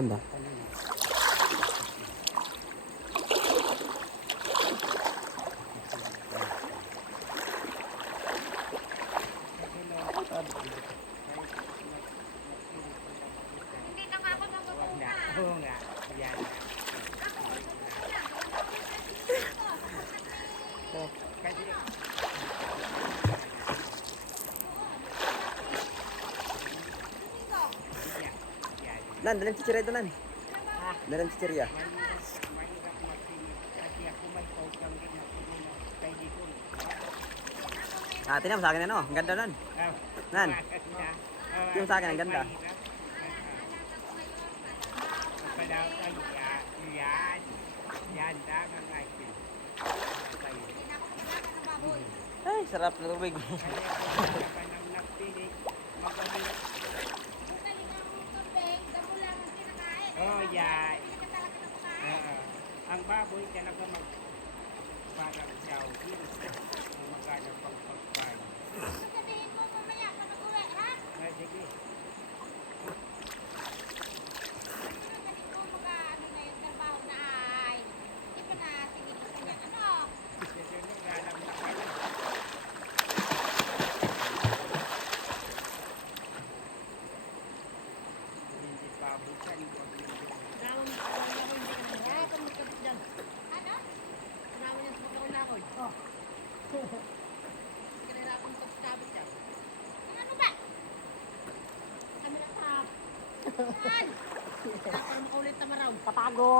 Ganda. Hindi na nga ako nagpupunta. Oo nga. Yan. Kasi Nan, dalam chichirya ito, Nan. Dalam chichirya. mahirap magpili. Kasi ako may pautang din na pumila. Kay dito. Tingnan mo sa akin, ano? Ang ganda, Nan. Nan. Yung sa akin, ang ganda. Yan. Yan lang ang akin. Ay, sarap na tubig. Kaya kung ka nang nagpili, magaling. Oh, yan. Ang baboy talaga parang daw din. Ang magana pang pagkain. Sabihin mo mamaya pa nag-uwi, ha? Sige. Sabihin mo mag-ano na yung trabaho na ay. Hindi pa natin ito kanya. Ano? Susunod alam na kayo. Hindi baboy siya. Ano? Ano ba? Saan? Patago.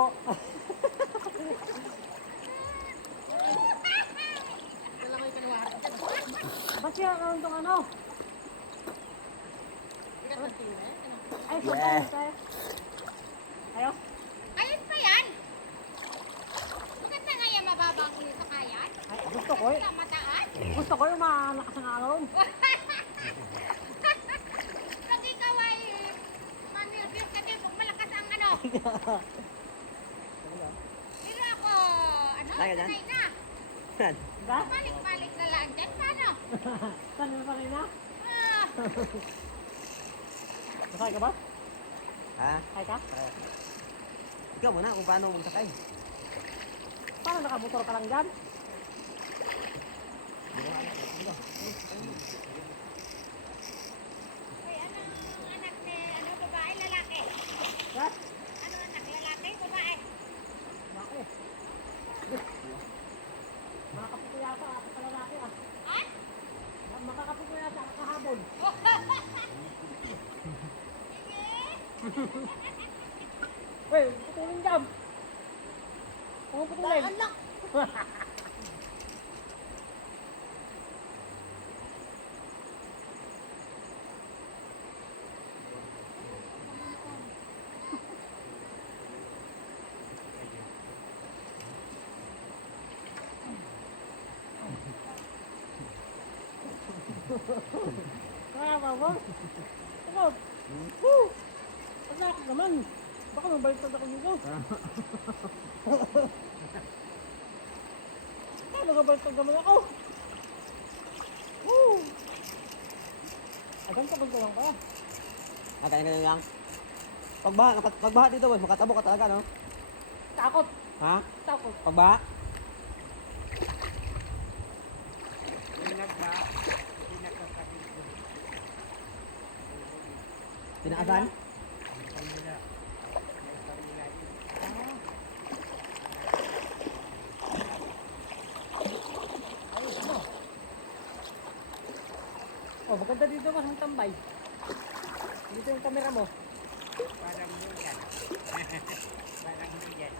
Ba't siya naroon itong ano? Ay, Yeah. sabay, sir. Ayo. Ayun pa yan? Maganda nga yan mababang ulit sa kayan? Ay, gusto ko eh. Wala mataas? Gusto ko yung malakas ang alon. Pag ikaw ay manirgis ka din, kung malakas ang ano. Pero ako, ano, Kaya dyan? sanay na. Nan. Diba? Balik-balik na lang dyan, paano? Saan mo pa rin na? Ah, Masakay ka ba? Ha? Sakay ka? Ikaw muna kung paano mong sakay. Paano nakamotor ka lang dyan? Uy, anong anak ni, ano, babae, lalaki? What? Ano anak, lalaki, babae? Bakit? Makakapito yata ako sa lalaki ah. Ah? Makakapito yata ako kahabol. Wey, putulin dyan. Huwag putulin. Anak! Kaya ba ba? Ako. Woo! Pagkakit naman. Baka mabaliktad ako dito. Kaya nagabaliktad naman ako. Woo! Agan ka ba lang kaya? Ganyan lang. Pagbaha dito, boss, makatabo ka talaga, no? Takot. Ha? Takot. Pagbaha? Yung nagba, hindi nakakabit ko. Pinaasan? Pamila. May pamila yun. Ayos mo. Oh, maganda dito mas ang tambay. Dito yung camera mo. Parang yun yan. Parang yun yan.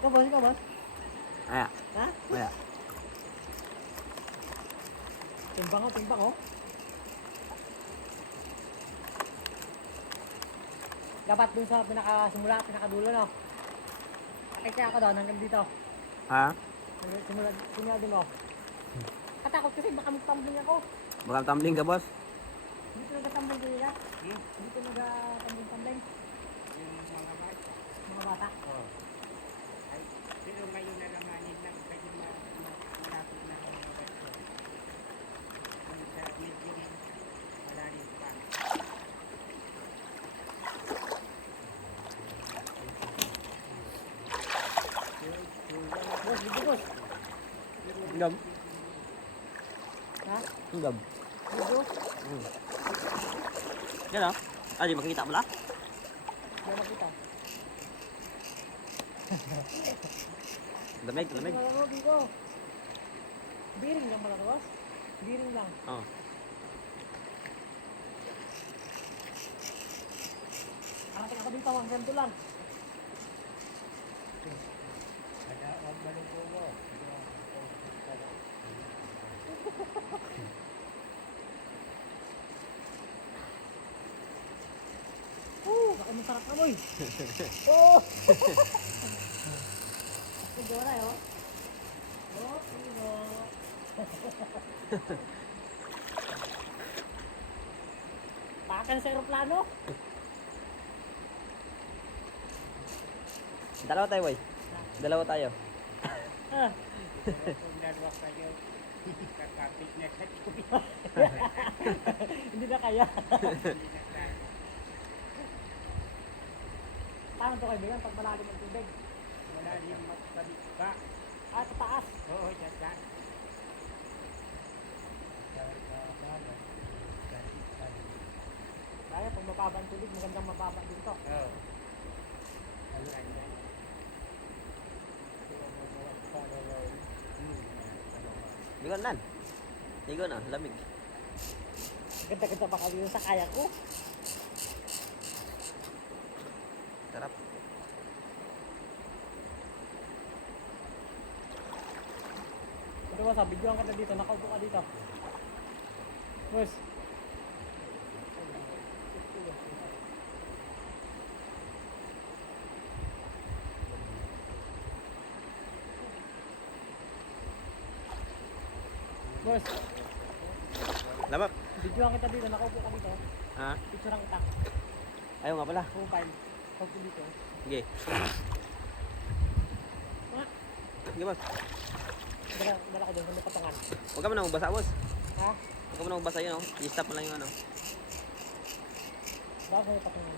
Ikaw boss? Aya. Ha? Aya. Timbang oh. Dapat dun sa pinakasimula, pinakadulo no. Pakita ako doon hanggang dito. Ha? Simula din mo. Katakot kasi baka mag-tumbling ako. Baka tumbling ka, boss. Hindi ko nag-tumbling din nila. Hmm? Hindi ko nag-tumbling. Yung mga bata. Mga bata. Oh. Ay, pero ngayon nalamanin lang kasi malapit na ang mga bata. Kung sa medyo malalim pa. Gab. Ha? Gab. Video? Yan o. Ah, di makikita mo lang? Hindi makita. Lamig, lamig. Ano dito? Bearing lang pala, boss? Bearing lang. Oo. Arating ako dito, ang ganito lang. Huwag malungkulo. Baka masarap na, boy. Oh! Ito na, yun. Oh, sino? Pakan sa aeroplano? Dalawa tayo, boy. Dalawa tayo. Ah, Kung dalawa kayo, kakapit na sa tuwi. hindi na kaya. Hindi na tayo. Paano ito kaibigan pag malalim ang tubig? Wala rin magpalit ba? Ah, tataas. Oo, yan yan. Kaya pag mababa ang tubig, magandang mababa dito. Oo. Ano yan yan? Ligon nan. Ligon na, lamig. Ganda-ganda pa kami yung sa kaya ko. Sarap. Ito ba, sabi videoan ka na dito, nakaupo ka dito. Boss. Boss, Labak. videoan kita dito, nakaupo ka dito. Ha? Picture ang kita. Ayaw nga pala. Profile. Pag dito. Sige. Ha? Sige, boss. Dala ko doon sa may patungan. Huwag ka mo na magbasa, boss. Ha? Huwag ka mo na magbasa yun, oh. I-stop mo lang yung ano. Dala sa may patungan.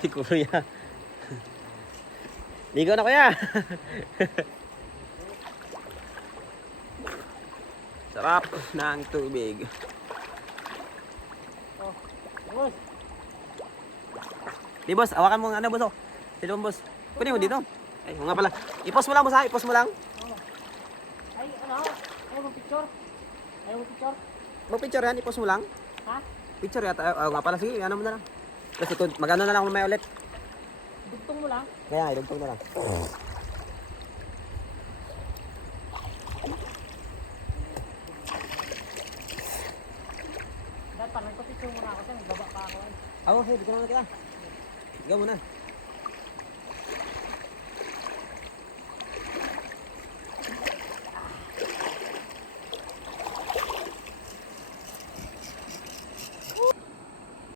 Si Kuya. Ligo na, Kuya. Sarap ng tubig. Oh, boss. Di, boss, awakan mo ang ano, boss, oh. Sino, boss? Kunin mo dito. Ay, oo nga pala. I-post mo lang, boss, ha? I-post mo lang. Oh. Ay, ano? Ayaw mo picture? Ayaw mo picture? Mag-picture yan, i-post mo lang. Ha? Picture yata. Oo nga pala, sige, ano mo na lang. Kasi magano na lang kung may ulit. Dugtong mo lang. Kaya, idugtong na lang. Dahil parang nagpa-picture muna ako siya, magbaba pa ako. Ako, sige, dito na kita. Ikaw muna.